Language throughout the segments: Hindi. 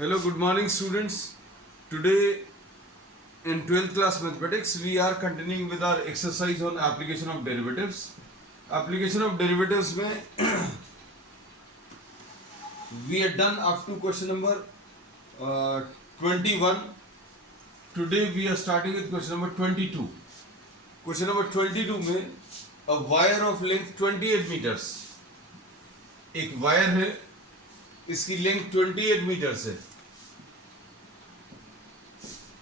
Hello, good morning students. Today in 12th class mathematics we are continuing with our exercise on application of derivatives. Application of derivatives में we are done up to question number 21. Today we are starting with question number 22. Question number 22 में a wire of length 28 meters. एक वायर है, इसकी लेंथ 28 मीटर्स है.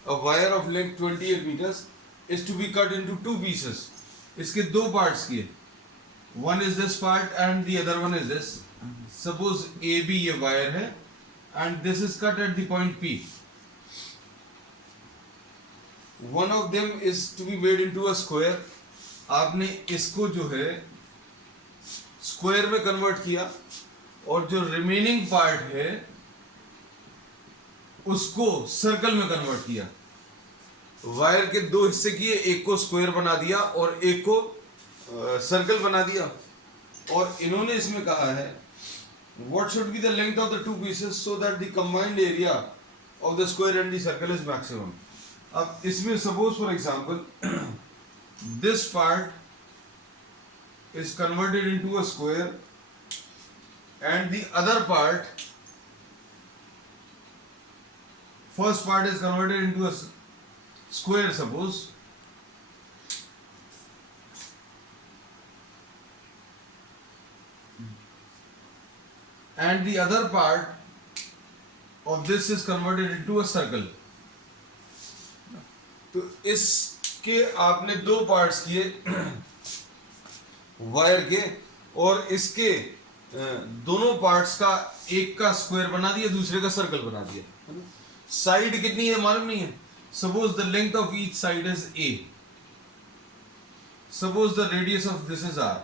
A wire of length 28 meters is to be cut into two pieces. इसके दो parts किए. One is this part and the other one is this. Suppose AB ये wire है and this is cut at the point P. One of them is to be made into a square. आपने इसको जो है स्क्वायर में कन्वर्ट किया और जो रिमेनिंग पार्ट है उसको सर्कल में कन्वर्ट किया. वायर के दो हिस्से किए, एक को स्क्वायर बना दिया और एक को सर्कल बना दिया. और इन्होंने इसमें कहा है what should be the length of the two pieces so that the combined area of the square and the circle is maximum. अब इसमें suppose for example this part is converted into a square and the other part, first part is converted into a square suppose, and the other part of this is converted into a circle. तो इसके आपने दो पार्ट्स किए वायर के और इसके दोनों पार्ट्स का एक का स्क्वायर बना दिया, दूसरे का सर्कल बना दिया. साइड कितनी है मालूम नहीं है. Suppose the length of each side is a. Suppose the radius of this is r.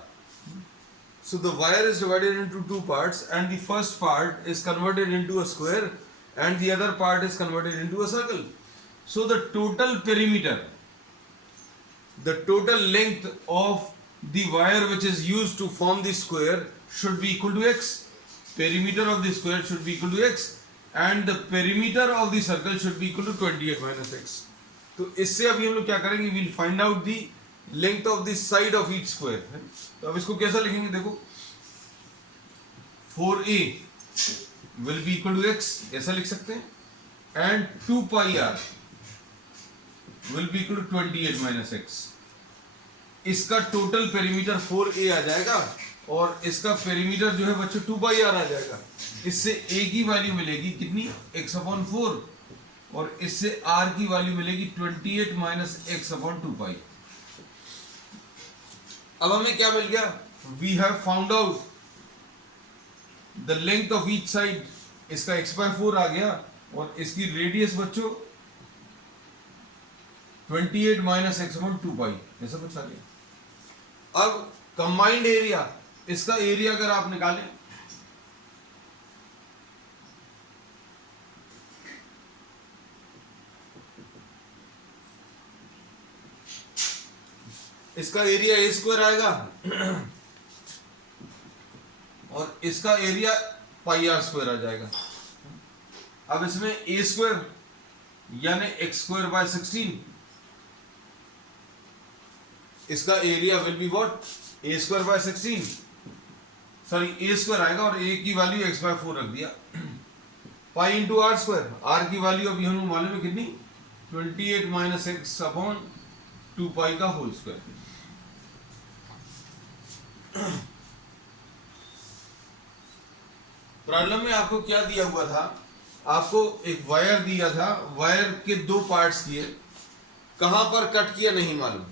So the wire is divided into two parts and the first part is converted into a square and the other part is converted into a circle. So the total perimeter, the total length of the wire which is used to form the square should be equal to x. Perimeter of the square should be equal to x and the perimeter of the circle should be equal to 28 minus x. तो इससे अभी हम लोग क्या करेंगे, we'll find out the length of the side of each square. तो अब इसको कैसा लिखेंगे, देखो 4a will be equal to x, ऐसा लिख सकते हैं, and 2 pi r will be equal to 28 minus x. इसका टोटल पेरीमीटर 4a आ जाएगा और इसका पेरीमीटर जो है बच्चों 2 पाई आर आ जाएगा. इससे a की वैल्यू मिलेगी कितनी, x/4 और इससे r की वैल्यू मिलेगी 28 माइनस x/2 पाई. अब हमें क्या मिल गया, we have found out the length of each side. इसका x/4 आ गया और इसकी रेडियस बच्चों 28 माइनस x/2 पाई, ऐसा कुछ आ गया. अब कंबाइंड एरिया, इसका एरिया अगर आप निकालें इसका एरिया a स्क्वायर आएगा और इसका एरिया पाई आर स्क्वायर आ जाएगा. अब इसमें a स्क्वायर यानी x²/16, इसका area will be what, a²/16, sorry a square आएगा और a की वैल्यू x/4 रख दिया. Pi into r square, r की वैल्यू अभी हमें मालूम है कितनी, 28 माइनस x/2 पाई का होल स्क्वायर. प्रॉब्लम में आपको क्या दिया हुआ था, आपको एक वायर दिया था, वायर के दो पार्ट्स किए, कहां पर कट किया नहीं मालूम.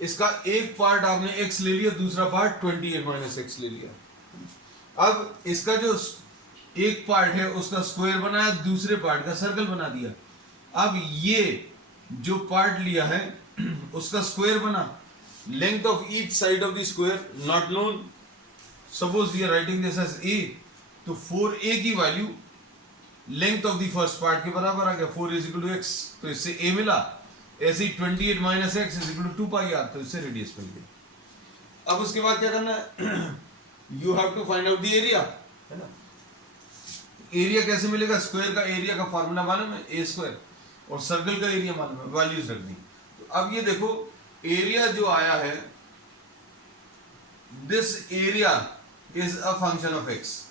इसका एक पार्ट आपने x ले लिया, दूसरा पार्ट 28 माइनस x ले लिया. अब इसका जो एक पार्ट है उसका स्क्वायर बनाया, दूसरे पार्ट का सर्कल बना दिया. अब ये जो पार्ट लिया है उसका स्क्वायर बना. Length of each side of the square not known. Suppose we are writing this as a, तो 4a की value length of the first part के बराबर आ गया, 4 इज इक्वल टू x, तो इससे a मिला. ऐसे ही 28 minus x is equal to 2 pi r, तो इससे रेडियस मिल गई. अब उसके बाद क्या करना है, you have to find out the area, है ना. एरिया कैसे मिलेगा? स्क्वायर का एरिया का फॉर्मूला मालूम है, ए स्क्वायर, और सर्कल का एरिया मालूम है, वैल्यूज रख दी। तो अब ये देखो एरिया जो आया है, this area is a function of x,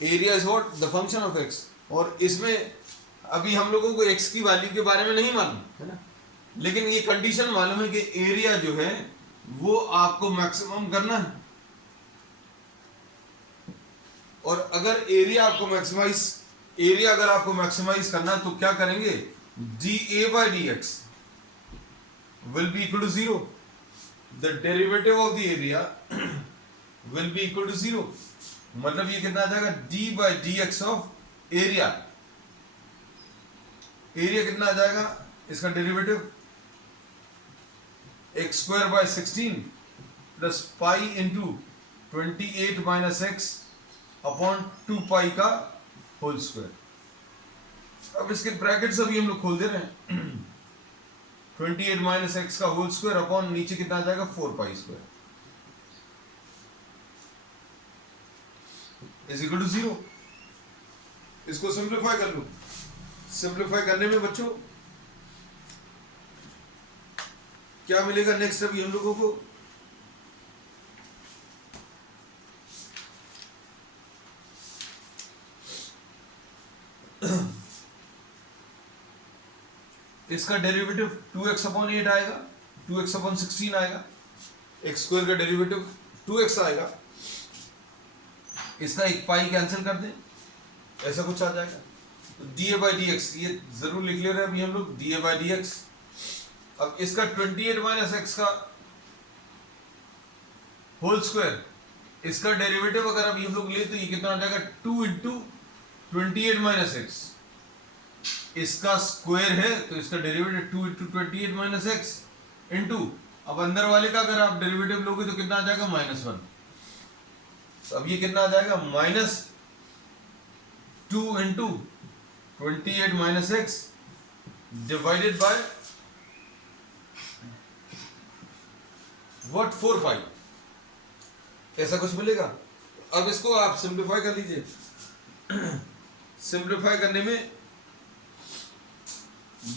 area is what? The function of x. और इसमें अभी हम लोगों को एक्स की वैल्यू के बारे में नहीं मालूम है ना, लेकिन ये कंडीशन मालूम है कि एरिया जो है वो आपको मैक्सिमम करना है। और अगर एरिया आपको मैक्सिमाइज करना है तो क्या करेंगे? D a by d x will be equal to zero, the derivative of the area will be equal to zero. मतलब ये कितना आ जाएगा? D by d x of area. Area कितना आ जाएगा इसका derivative? X square by 16 plus pi into 28 minus x upon 2 pi का होल स्क्वायर। अब इसके ब्रैकेट्स अभी हम लोग खोल दे रहे हैं। 28 माइनस एक्स का होल स्क्वायर अपॉन नीचे कितना आ जाएगा? 4 pi square is equal to zero. इसको सिंप्लीफाई कर लो। सिंप्लीफाई करने में बच्चों क्या मिलेगा नेक्स्ट अभी हम लोगों को? इसका डेरिवेटिव 2x अपॉन 8 आएगा, 2x अपॉन 16 आएगा, एक्स स्क्वायर का डेरिवेटिव 2x आएगा, इसका एक पाई कैंसिल कर दें, ऐसा कुछ आ जाएगा। तो D a by d x, ये जरूर लिख ले रहे हैं अभी हम लोग, D a by d x. अब इसका 28 माइनस एक्स का होल स्क्वायर, इसका डेरिवेटिव अगर अभी हम लोग ले तो ये कितना आ जाएगा? 2 इंटू 28 माइनस एक्स, इसका स्क्वायर है तो इसका derivative 2 into 28 minus x into, अब अंदर वाले का अगर आप डेरिवेटिव लोगे तो कितना आ जाएगा? -1। तो अब ये कितना आ जाएगा? -2 into 28 minus x divided by what? 4 पाई, ऐसा कुछ मिलेगा। अब इसको आप सिंप्लीफाई कर लीजिए। सिंप्लीफाई करने में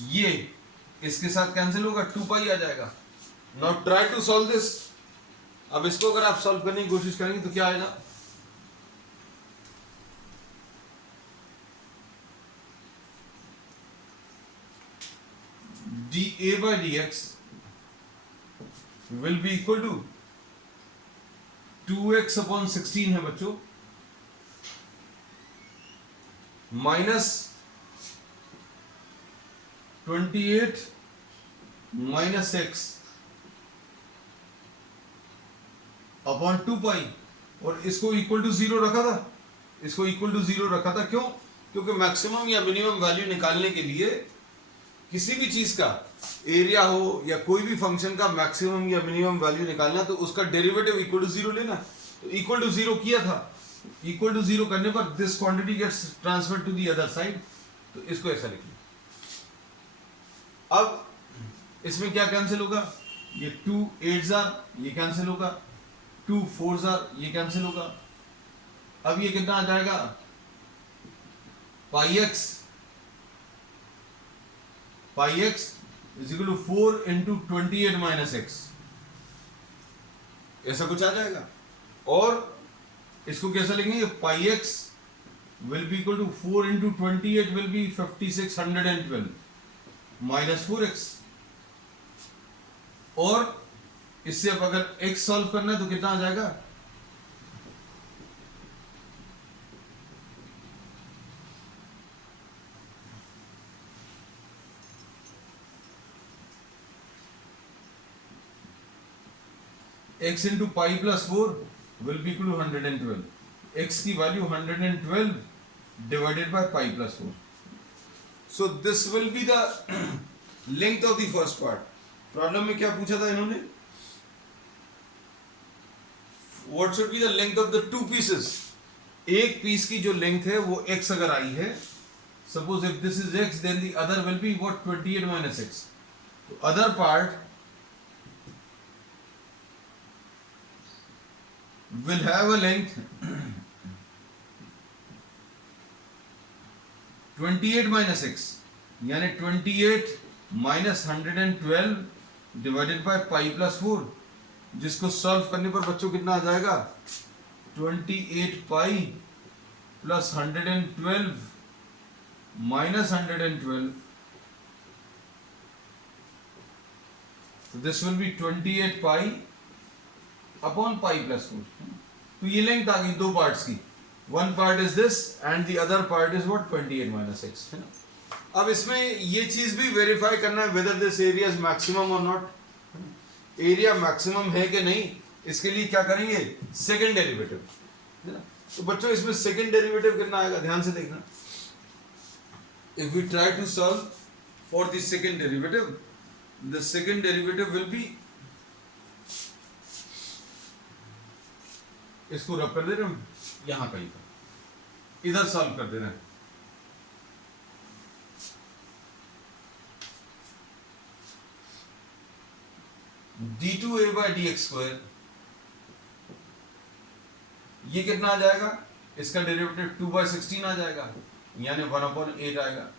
ये इसके साथ कैंसिल होगा, 2 पाई आ जाएगा। Now try to solve this. अब इसको अगर आप सॉल्व करने की कोशिश करेंगे तो क्या आएगा? D a by d x will be equal to 2x upon 16 है बच्चों, minus 28 minus x upon 2 pi, और इसको इक्वल टू 0 रखा था। इसको इक्वल टू 0 रखा था, क्यों? क्योंकि मैक्सिमम या मिनिमम वैल्यू निकालने के लिए किसी भी चीज का एरिया हो या कोई भी फंक्शन का मैक्सिमम या मिनिमम वैल्यू निकालना तो उसका डेरिवेटिव इक्वल टू 0 लेना। तो इक्वल टू 0 किया था, इक्वल टू 0 करने पर this quantity gets transfer to the other side, तो इसको ऐसा लिखिए। अब इसमें क्या कैंसिल होगा? ये 2 8 ये कैंसिल होगा, 2 4 ये कैंसिल होगा। अब ये कितना आ जाएगा? Pi x is equal to 4 into 28 minus x, ऐसा कुछ आ जाएगा। और इसको कैसा लिखेंगे? Pi x will be equal to 4 into 28 will be 5612 minus 4x। और इससे अब अगर x सॉल्व करना है तो कितना आ जाएगा? x into pi plus 4 will be equal to 112। x की value 112 divided by pi plus 4। So this will be the length of the first part. Problem में क्या पूछा था इन्होंने? What should be the length of the 2 pieces. एक पीस की जो लेंथ है वो x अगर आई है, suppose if this is x then the other will be what? 28 minus x। तो other part will have a length 28 minus x यानी 28 minus 112 divided by pi plus 4, जिसको सॉल्व करने पर बच्चों कितना आ जाएगा 28 pi plus 112 minus 112, so this will be 28 pi upon pi plus 4. तो ये लेंथ आ गई दो पार्ट्स की, one part is this and the other part is what 28 minus x, है ना. अब इसमें ये चीज भी वेरीफाई करना है whether this area is maximum और नॉट. एरिया मैक्सिमम है कि नहीं, इसके लिए क्या करेंगे सेकंड डेरिवेटिव, है ना. तो बच्चों इसमें सेकंड डेरिवेटिव कितना आएगा ध्यान से देखना. If we try to solve for the second derivative, the second derivative will be, इसको रब कर दे रहे हम यहां कहीं पर, इधर सॉल्व कर दे रहे हैं. d2a by d x square, ये कितना आ जाएगा, इसका डेरिवेटिव 2/16 आ जाएगा यानी 1/8 आएगा,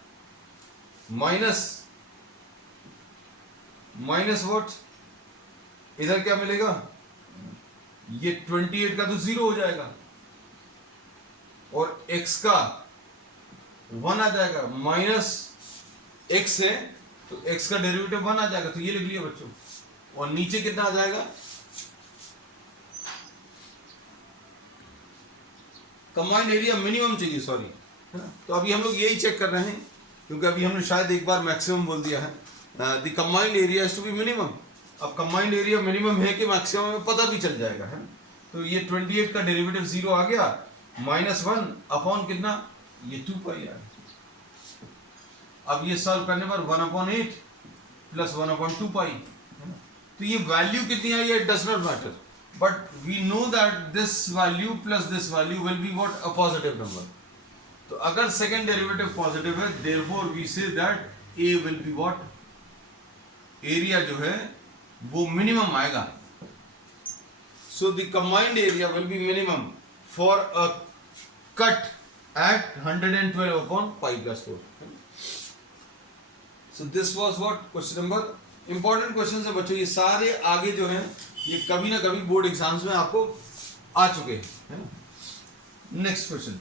माइनस व्हाट, इधर क्या मिलेगा, ये 28 का तो 0 हो जाएगा और x का 1 आ जाएगा, माइनस x है तो x का डेरिवेटिव 1 आ जाएगा, तो ये लिख लिया बच्चों. और नीचे कितना आ जाएगा, कंबाइंड एरिया मिनिमम चाहिए, सॉरी, है ना. तो अभी हम लोग यही चेक कर रहे हैं क्योंकि अभी हमने शायद एक बार मैक्सिमम बोल दिया है. The combined area is to be minimum. अब कंबाइंड एरिया मिनिमम है कि मैक्सिमम में पता भी चल जाएगा, है ना. तो ये 28 का डेरिवेटिव 0 आ गया, -1 अपॉन कितना, ये 2 पाई आ. अब ये सॉल्व करने पर 1/8 प्लस 1/2 पाई. तो ये वैल्यू कितनी आई है, it does not matter, but we know that this value plus this value will be what, uh positive number. तो अगर सेकंड डेरिवेटिव पॉजिटिव है, therefore we say that A will be what, area जो है वो मिनिमम आएगा. So the combined area will be minimum for a cut at 112 upon pi plus 4. So this was what question number. Important question है बच्चों, ये सारे आगे जो हैं ये कभी ना कभी बोर्ड एग्जाम्स में आपको आ चुके हैं, है ना. Next question,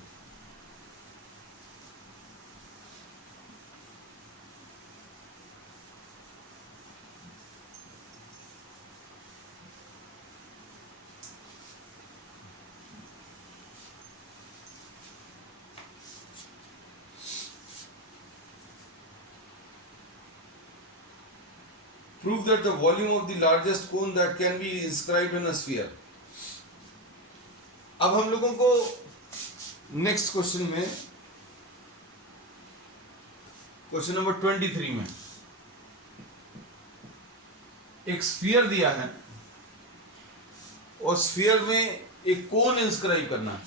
prove that the volume of the largest cone that can be inscribed in a sphere. अब हम लोगों को नेक्स्ट क्वेश्चन में, क्वेश्चन नंबर 23 में एक स्फीयर दिया है और स्फीयर में एक कोन इंस्क्राइब करना है.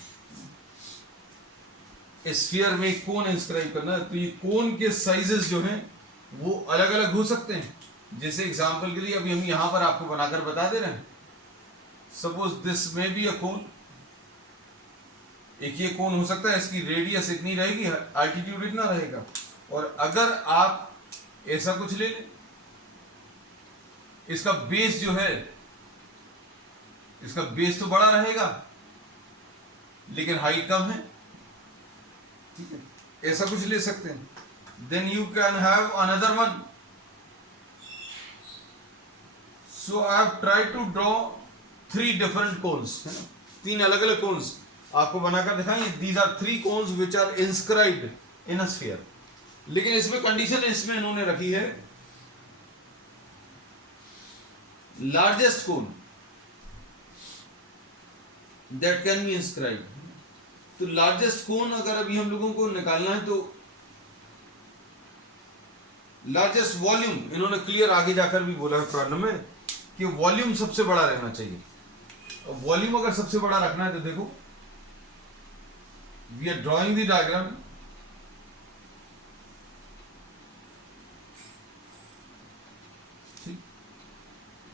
इस स्फीयर में एक कोन इंस्क्राइब करना है, तो ये कोन के साइजेस जो हैं वो अलग अलग हो सकते हैं. जैसे एग्जांपल के लिए अभी हम यहां पर आपको बनाकर बता दे रहे हैं. सपोज दिस में भी अ कोन, एक ये कोन हो सकता है, इसकी रेडियस इतनी रहेगी, एल्टीट्यूड इतना रहेगा. और अगर आप ऐसा कुछ ले लें, इसका बेस जो है, इसका बेस तो बड़ा रहेगा लेकिन हाइट कम है, ठीक है, ऐसा कुछ ले सकते हैं. Then you can have another one. So I have tried to draw 3 different cones, है ना, 3 अलग अलग कोन्स आपको बनाकर दिखाएंगे. These are 3 cones which are inscribed in a sphere. लेकिन इसमें कंडीशन इसमें इन्होंने रखी है largest cone that can be inscribed. तो largest cone अगर अभी हम लोगों को निकालना है तो largest volume इन्होंने क्लियर आगे जाकर भी बोला है प्रॉब्लम में कि वॉल्यूम सबसे बड़ा रहना चाहिए. और वॉल्यूम अगर सबसे बड़ा रखना है तो देखो, we are drawing the diagram.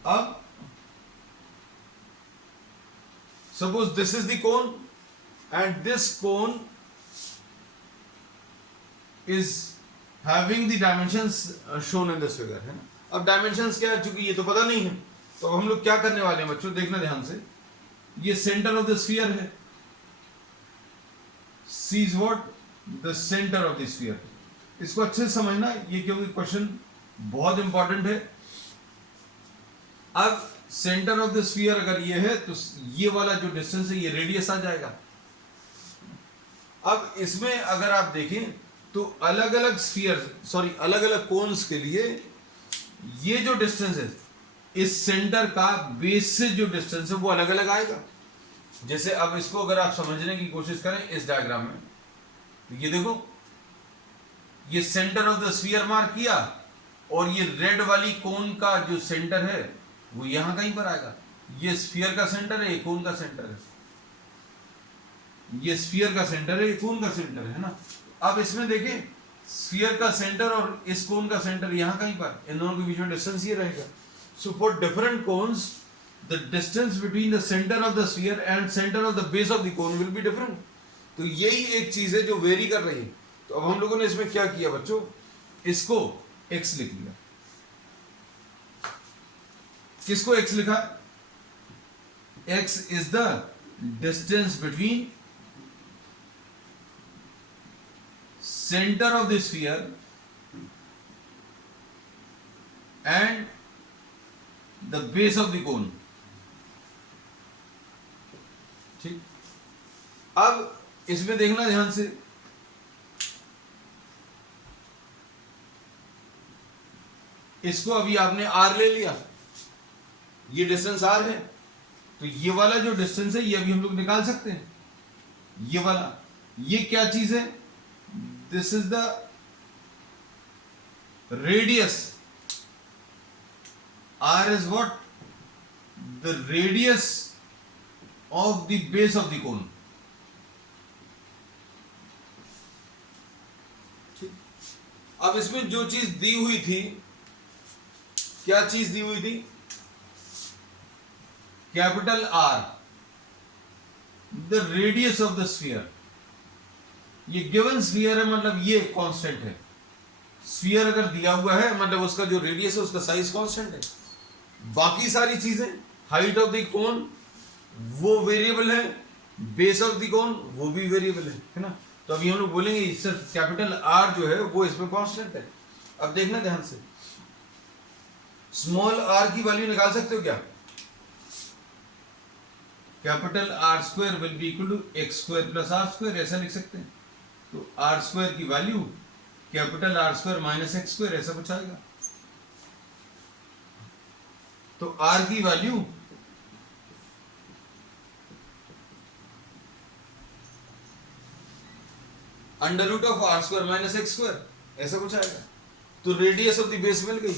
अब suppose this is the cone and this cone is having the dimensions shown in this figure, है ना। अब डायमेंशंस क्या है, चूंकि ये तो पता नहीं है, तो अब हम लोग क्या करने वाले हैं बच्चों, देखना ध्यान से। ये सेंटर ऑफ द स्फीयर है, C is what, the center of the sphere। इसको अच्छे से समझना, ये क्योंकि क्वेश्चन बहुत इंपॉर्टेंट है। अब सेंटर ऑफ द स्फीयर अगर ये है तो ये वाला जो डिस्टेंस है ये रेडियस आ जाएगा। अब इसमें अगर आप देखें तो अलग अलग स्फीयर अलग अलग कोन्स के लिए ये जो डिस्टेंस है, इस सेंटर का बेस से जो डिस्टेंस है वो अलग अलग आएगा। जैसे अब इसको अगर आप समझने की कोशिश करें इस डायग्राम में, तो ये देखो, ये centre of the sphere mark किया, और ये रेड वाली कोन का जो सेंटर है वो यहां कहीं पर आएगा। ये स्फीयर का सेंटर है, ये कोन का सेंटर है। ये स्फीयर का सेंटर है, ये कोन का सेंटर है ना। अब इसमें देखें, स्फीयर का सेंटर और इस कोन का सेंटर यहां कहीं पर, इन दोनों के बीच में डिस्टेंस ये रहेगा। So for different cones the distance between the center of the sphere and center of the base of the cone will be different। तो यही एक चीज है जो वेरी कर रही है। तो अब हम लोगों ने इसमें क्या किया बच्चों, इसको x लिख लिया। किसको x लिखा, x is the distance between center of the sphere and the base of the cone। ठीक, अब इसमें देखना ध्यान से, इसको अभी आपने r ले लिया, ये डिस्टेंस r है, तो ये वाला जो डिस्टेंस है ये अभी हम लोग निकाल सकते हैं। ये वाला, ये क्या चीज है, this is the radius, r is what, the radius of the base of the cone। अब इसमें जो चीज दी हुई थी, क्या चीज दी हुई थी, capital R, the radius of the sphere. ये गिवन स्फीयर है, मतलब ये कांस्टेंट है। स्फीयर अगर दिया हुआ है मतलब उसका जो रेडियस है उसका साइज कांस्टेंट है। बाकी सारी चीजें, हाइट ऑफ द कोन वो वेरिएबल है, बेस ऑफ द कोन वो भी वेरिएबल है ना। तो अभी हम लोग बोलेंगे सिर्फ कैपिटल R जो है वो इसमें कांस्टेंट है। अब देखना ध्यान से, स्मॉल r की वैल्यू निकाल सकते हो क्या, capital R square will be equal to x square plus r square, ऐसा लिख सकते हैं। तो R स्क्वायर की value capital R square minus x square, ऐसा कुछ आएगा। तो R की value under root of R square minus x square, ऐसा कुछ आएगा। तो रेडियस ऑफ द बेस मिल गई,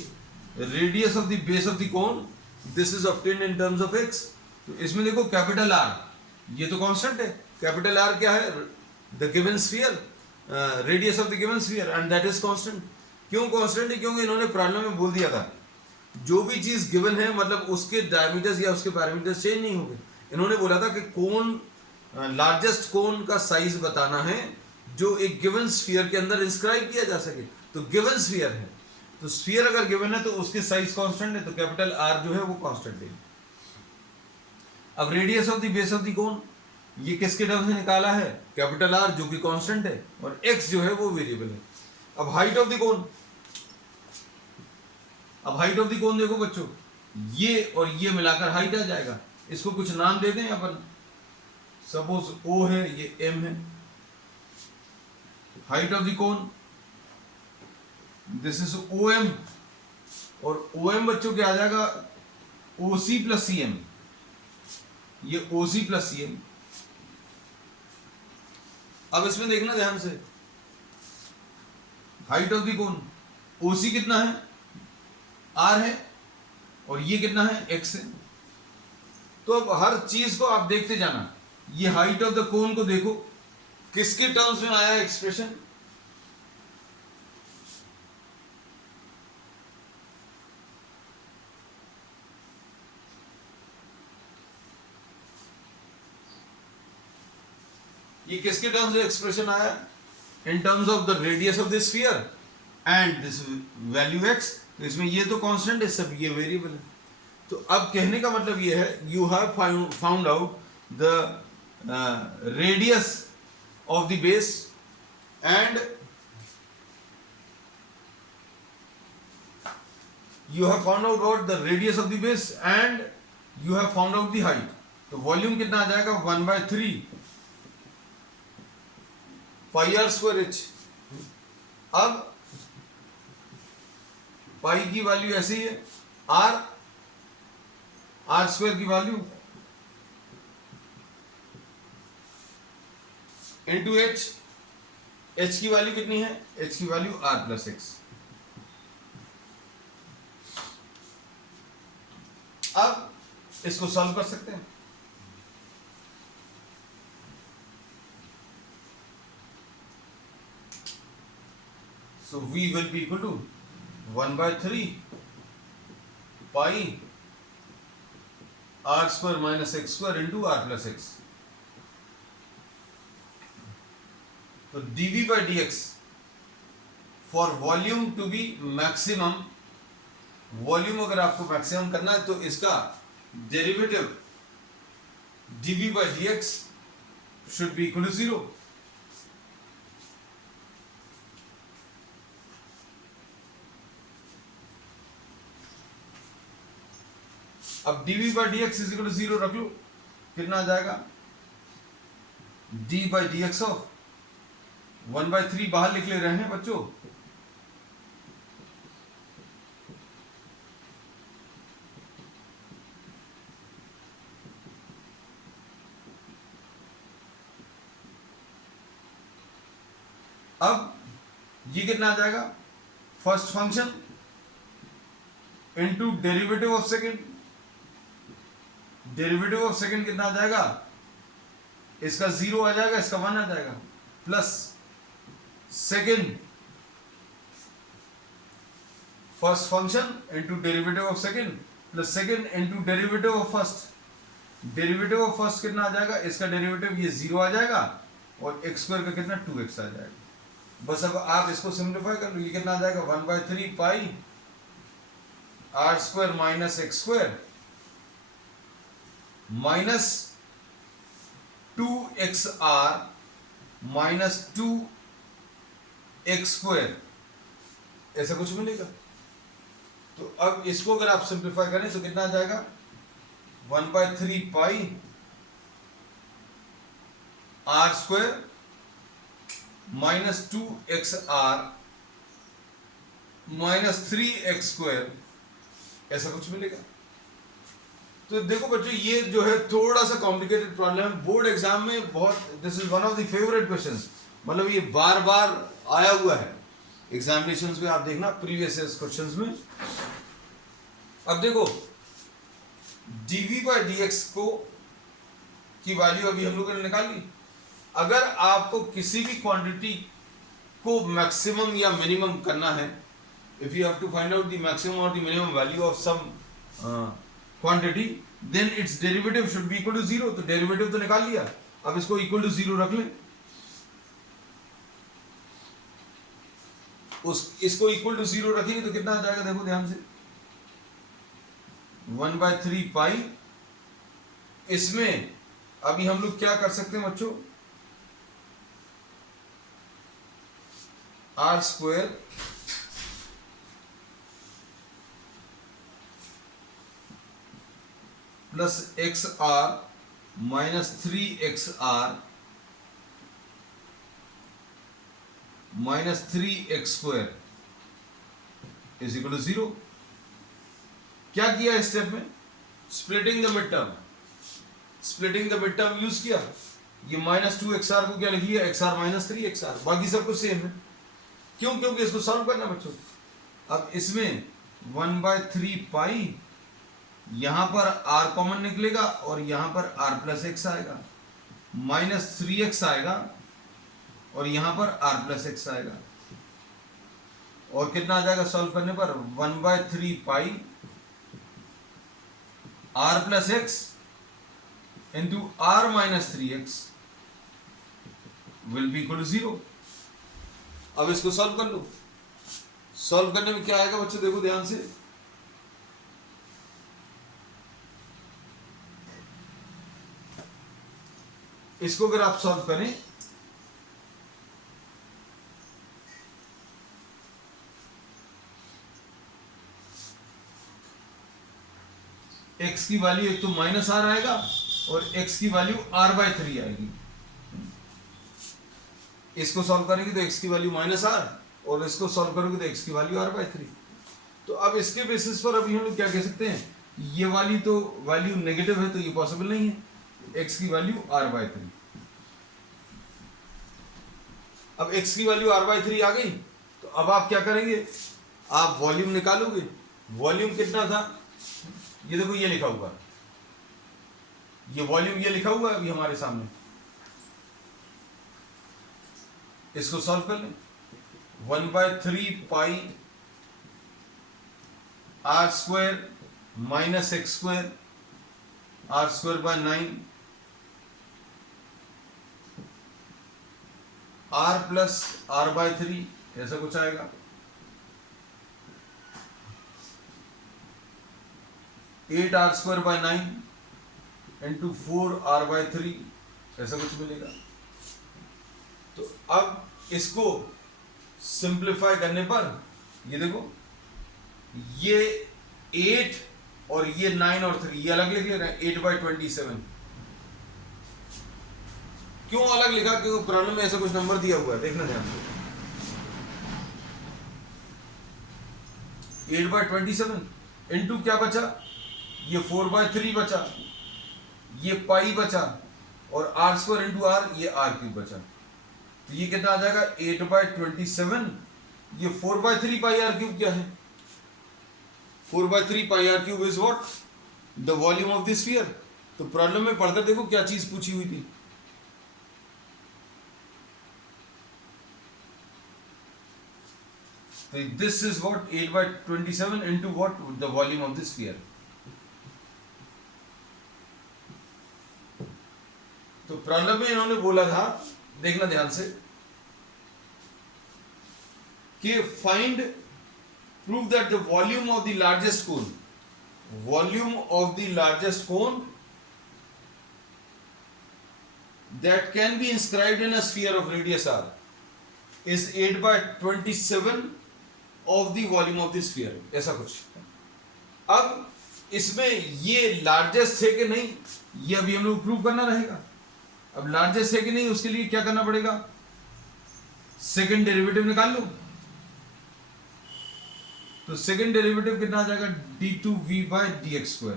radius of the base of the cone, this is obtained in terms of x। तो इसमें देखो कैपिटल R, ये तो कांस्टेंट है। कैपिटल R क्या है, the given sphere, radius of the given sphere, and that is constant. क्यों कांस्टेंट है, क्योंकि इन्होंने प्रॉब्लम में बोल दिया था जो भी चीज गिवन है मतलब उसके डायमीटर्स या उसके पैरामीटर्स चेंज नहीं होंगे। इन्होंने बोला था कि कोन, लार्जेस्ट कोन का साइज बताना है जो एक गिवन स्फीयर के अंदर इंस्क्राइब किया जा सके। तो गिवन स्फीयर है, तो स्फीयर अगर गिवन है तो उसके साइज कांस्टेंट है, तो कैपिटल R जो है वो कांस्टेंट है। अब radius of the base of the कोन, ये किसके टर्म से निकाला है, कैपिटल R जो कि कांस्टेंट है, और x जो है वो वेरिएबल है। अब हाइट ऑफ द कोन, अब हाइट ऑफ द कोन देखो बच्चों, ये और ये मिलाकर हाइट आ जाएगा। इसको कुछ नाम दे दें अपन, सपोज O है, ये M है। Height of the cone, this is OM, और OM बच्चों क्या आ जाएगा, OC प्लस CM, ये OC प्लस CM। अब इसमें देखना ध्यान से, height of the cone, OC कितना है, R है, और ये कितना है, X है। तो अब हर चीज को आप देखते जाना। ये हाइट ऑफ द कोन को देखो किसके टर्म्स में आया एक्सप्रेशन, ये किसके टर्म्स में एक्सप्रेशन आया, in terms of the radius of this sphere and this value x, तो इसमें ये तो कांस्टेंट है, सब ये वेरिएबल है। तो अब कहने का मतलब ये है, you have found out the radius of the base and you have found out what the radius of the base and you have found out the height। तो वॉल्यूम कितना आ जाएगा 1/3 पाई आर स्क्वायर एच। अब पाई की वैल्यू ऐसी है, आर स्क्वायर की वैल्यू इंटू एच, एच की वैल्यू कितनी है, एच की वैल्यू आर प्लस एक्स। अब इसको सॉल्व कर सकते हैं। So v will be equal to 1/3 pi r square minus x square into r plus x. तो dv by dx for volume to be maximum, volume अगर आपको मैक्सिमम करना है तो इसका derivative dv by dx should be equal to 0। अब dv by dx is equal to 0 रख लो, कितना आ जाएगा, d by dx ऑफ 1/3 बाहर लिख ले रहे हैं बच्चों, अब ये कितना आ जाएगा, first function into derivative of second, derivative of second कितना आ जाएगा, इसका 0 आ जाएगा, इसका 1 आ जाएगा, plus second first function into derivative of second plus second into derivative of first. Derivative of first कितना आ जाएगा, इसका डेरिवेटिव ये 0 आ जाएगा और एक्स स्क्वायर का कितना 2x आ जाएगा। बस अब आप इसको सिंप्लीफाई कर लो, ये कितना आ जाएगा 1/3 pi r square minus x square minus 2xr minus 2x square, ऐसा कुछ मिलेगा। तो अब इसको अगर आप सिंप्लीफाई करें तो कितना आ जाएगा 1/3 pi r square minus 2xr minus 3x square, ऐसा कुछ मिलेगा। तो देखो बच्चों, ये जो है थोड़ा सा कॉम्प्लिकेटेड प्रॉब्लम है, बोर्ड एग्जाम में बहुत, this is one of the favourite questions, मतलब ये बार बार आया हुआ है एग्जामिनेशंस में, आप देखना प्रीवियस ईयर क्वेश्चंस में। अब देखो dv by dx को की वैल्यू अभी हम लोगों ने निकाल ली। अगर आपको किसी भी क्वांटिटी को मैक्सिमम या मिनिमम करना है, if you have to find out the maximum और the minimum value of some quantity, then it's derivative should be equal to 0। तो डेरिवेटिव तो निकाल लिया, अब इसको इक्वल टू 0 रख लें, इसको इक्वल टू 0 रखेंगे तो कितना आ जाएगा, देखो ध्यान से 1/3 पाई, इसमें अभी हम लोग क्या कर सकते हैं बच्चों, r square plus x r minus 3xr minus 3x square is equal to 0। क्या किया इस स्टेप में, splitting the mid term, splitting the mid term use किया, ये माइनस 2xr को क्या लिख लिया, xr माइनस 3xr, बाकी सब कुछ सेम है। क्यों, क्योंकि इसको सॉल्व करना बच्चों। अब इसमें 1/3 पाई, यहां पर r कॉमन निकलेगा और यहां पर r प्लस एक्स आएगा, माइनस 3x आएगा और यहां पर r प्लस एक्स आएगा, और कितना आ जाएगा सॉल्व करने पर 1/3 pi r plus x into r minus 3x will be equal to 0। अब इसको सॉल्व कर लो। सॉल्व करने में क्या आएगा बच्चों, देखो ध्यान से। इसको अगर आप सॉल्व करें, x की वैल्यू एक तो माइनस आर आएगा और x की वैल्यू r/3 आएगी। इसको सॉल्व करेंगे तो x की वैल्यू माइनस आर, और इसको सॉल्व करोगे तो x की वैल्यू r/3। तो अब इसके बेसिस पर अभी हम लोग क्या कह सकते हैं, ये वाली तो वैल्यू नेगेटिव है तो ये पॉसिबल नहीं है, x की वैल्यू r/3। अब x की वैल्यू r/3 आ गई, तो अब आप क्या करेंगे, आप वॉल्यूम निकालोगे। वॉल्यूम कितना था, ये देखो ये लिखा हुआ, ये वॉल्यूम ये लिखा हुआ है अभी हमारे सामने। इसको सॉल्व कर लें। 1/3 pi r square minus x square r²/9 r plus r/3 ऐसा कुछ आएगा। 8r²/9 इंटू 4r/3 ऐसा कुछ मिलेगा। तो अब इसको सिंप्लीफाई करने पर ये देखो, ये 8 और ये 9 और 3 ये अलग लिख ले रहे हैं। 8/27 क्यों अलग लिखा, क्योंकि प्रॉब्लम में ऐसा कुछ नंबर दिया हुआ है, देखना ध्यान से। 8/27 इंटू क्या बचा, ये 4/3 बचा, ये पाई बचा, और r² इंटू r ये r³ बचा। तो ये कितना आ जाएगा 8/27, ये 4/3 पाई r³ क्या है, 4/3 पाई r³ is what, the volume of the sphere. तो प्रॉब्लम में पढ़कर देखो क्या चीज पूछी हुई थी। तो this is what 8/27 into what, the volume of the sphere. तो प्रॉब्लम में इन्होंने बोला था, देखना ध्यान से, कि find prove that the volume of the largest cone, volume of the largest cone that can be inscribed in a sphere of radius r is 8/27 of the volume of the sphere, ऐसा कुछ। अब इसमें ये लार्जेस्ट है कि नहीं, ये अभी हम लोग प्रूव करना रहेगा। अब लार्जेस्ट है कि नहीं, उसके लिए क्या करना पड़ेगा, सेकंड डेरिवेटिव निकाल लो। तो सेकंड डेरिवेटिव कितना आ जाएगा, d2v/dx²।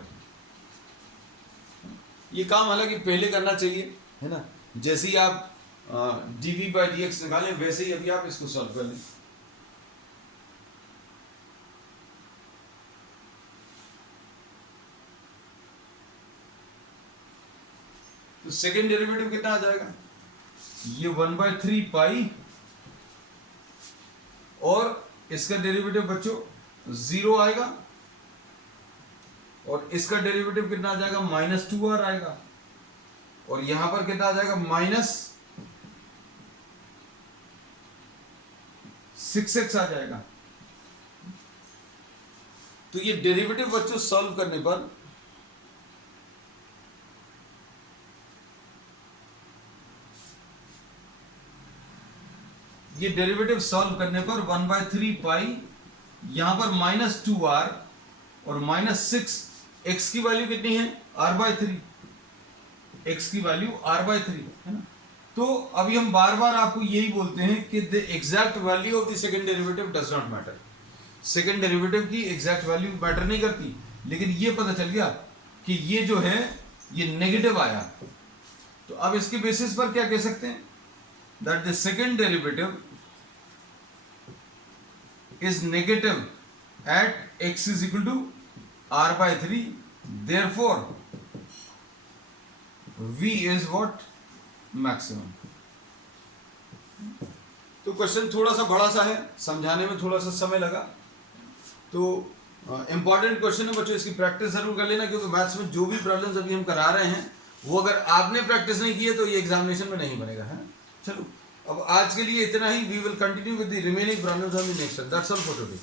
ये काम हालांकि पहले करना चाहिए, है ना। जैसे ही आप dv/dx निकालें वैसे ही अभी आप इसको सॉल्व कर लें। तो सेकेंड डेरिवेटिव कितना आ जाएगा, ये 1/3 पाई, और इसका डेरिवेटिव बच्चों 0 आएगा, और इसका डेरिवेटिव कितना आ जाएगा, -2r आएगा, और यहां पर कितना आ जाएगा, -6x आ जाएगा। तो ये डेरिवेटिव बच्चों सॉल्व करने पर ये डेरिवेटिव सॉल्व करने पर 1/3 पाई, यहां पर -2r और -6, x की वैल्यू कितनी है, r/3, x की वैल्यू r/3 है ना। तो अभी हम बार बार आपको यही बोलते हैं कि the exact value of the second derivative does not matter. Second derivative की एग्जैक्ट वैल्यू मैटर नहीं करती, लेकिन ये पता चल गया कि ये जो है ये नेगेटिव आया। तो अब इसके बेसिस पर क्या कह सकते हैं, that the second derivative is negative at x is equal to r/3, therefore v is what, maximum। तो क्वेश्चन थोड़ा सा बड़ा सा है, समझाने में थोड़ा सा समय लगा। तो इंपॉर्टेंट क्वेश्चन है बच्चों, इसकी प्रैक्टिस जरूर कर लेना, क्योंकि मैथ्स में जो भी प्रॉब्लम्स अभी हम करा रहे हैं वो अगर आपने प्रैक्टिस नहीं की है तो ये एग्जामिनेशन में नहीं बनेगा, है। चलो अब आज के लिए इतना ही. We will continue with the remaining problems on the next. That's all for today.